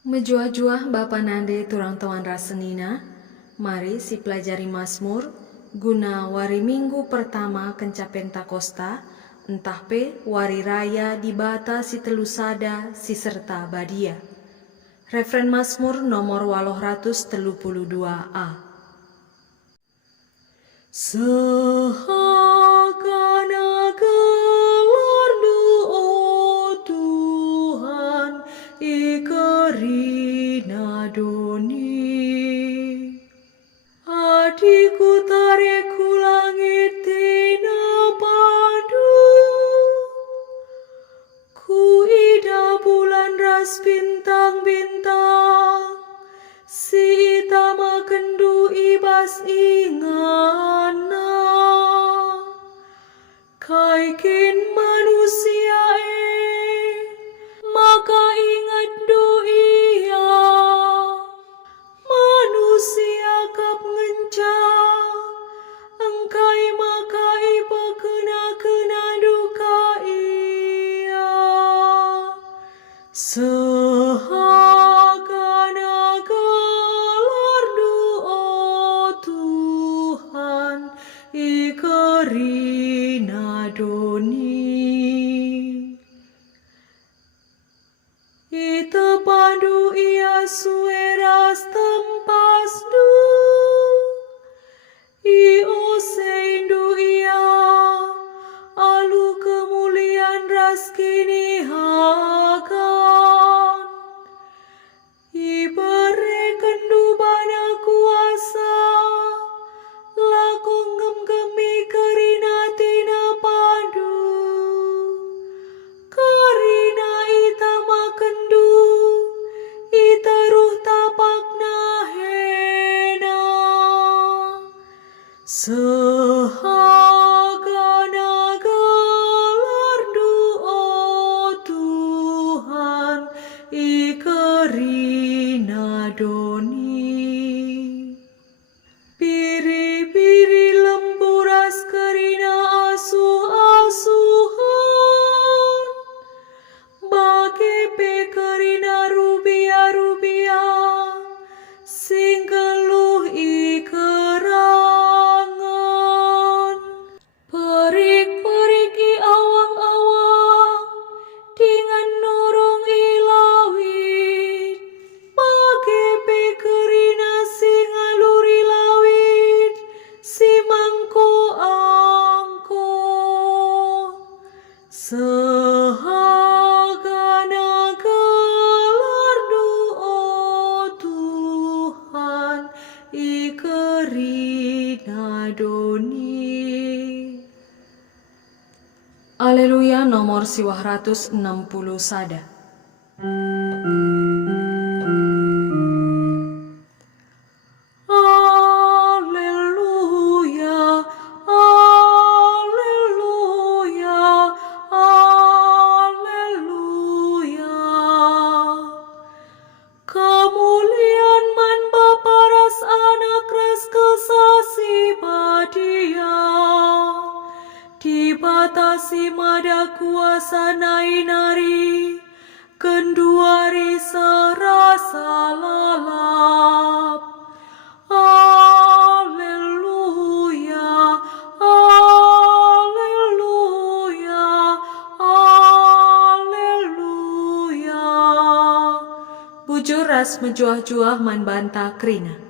Mejuah-juah Bapa Nande turang tuan rasenina, mari si pelajari Mazmur, guna wari minggu pertama kenca Pentakosta, entah pe wari raya di bata si telusada si serta badia. Referen Mazmur nomor 832a. Sehakana gelarmu, oh Tuhan, ikerina doni. Adiku tareku langit tina pandu, ku ida bulan ras bintang-bintang, si itama kendu ibas ingana. Kaikin manusia maka ingat du ia, manusia kap ngenca, engkai maka ipa kena duka ia. Sehakana gelarmu, oh Tuhan, ikerina doni. Ita pandu ia sueras tempas du, io seindu ia, alu kemuliaan ras kini hakan. Iberikan du bana kuasa, lakong gem-gemi kerina tina pandu, karina ita makendu, ita ruh tapak nahena. Sehakana gelarmu, oh Tuhan, ikerina doni. Biri-biri lemburas kerina asuh-asuhan, bagi pe kerina rubia-rubia, sing keluh ikerangan. Perik-periki awang-awang, dengan nurung ilawit, bagi pe kerina sing aluri lawit, si mangko-angko. Sehakana gelarmu, oh Tuhan, ikerina doni. Aleluya nomor 160 sada. Aleluya, aleluya, aleluya. Kemuliaan man Bapa ras Anak ras kesasi badia, dibatasi mada kuasa nainari, kenduari serasa lalap. Aleluya, aleluya, aleluya. Bujur ras mejuah-juah man banta krina.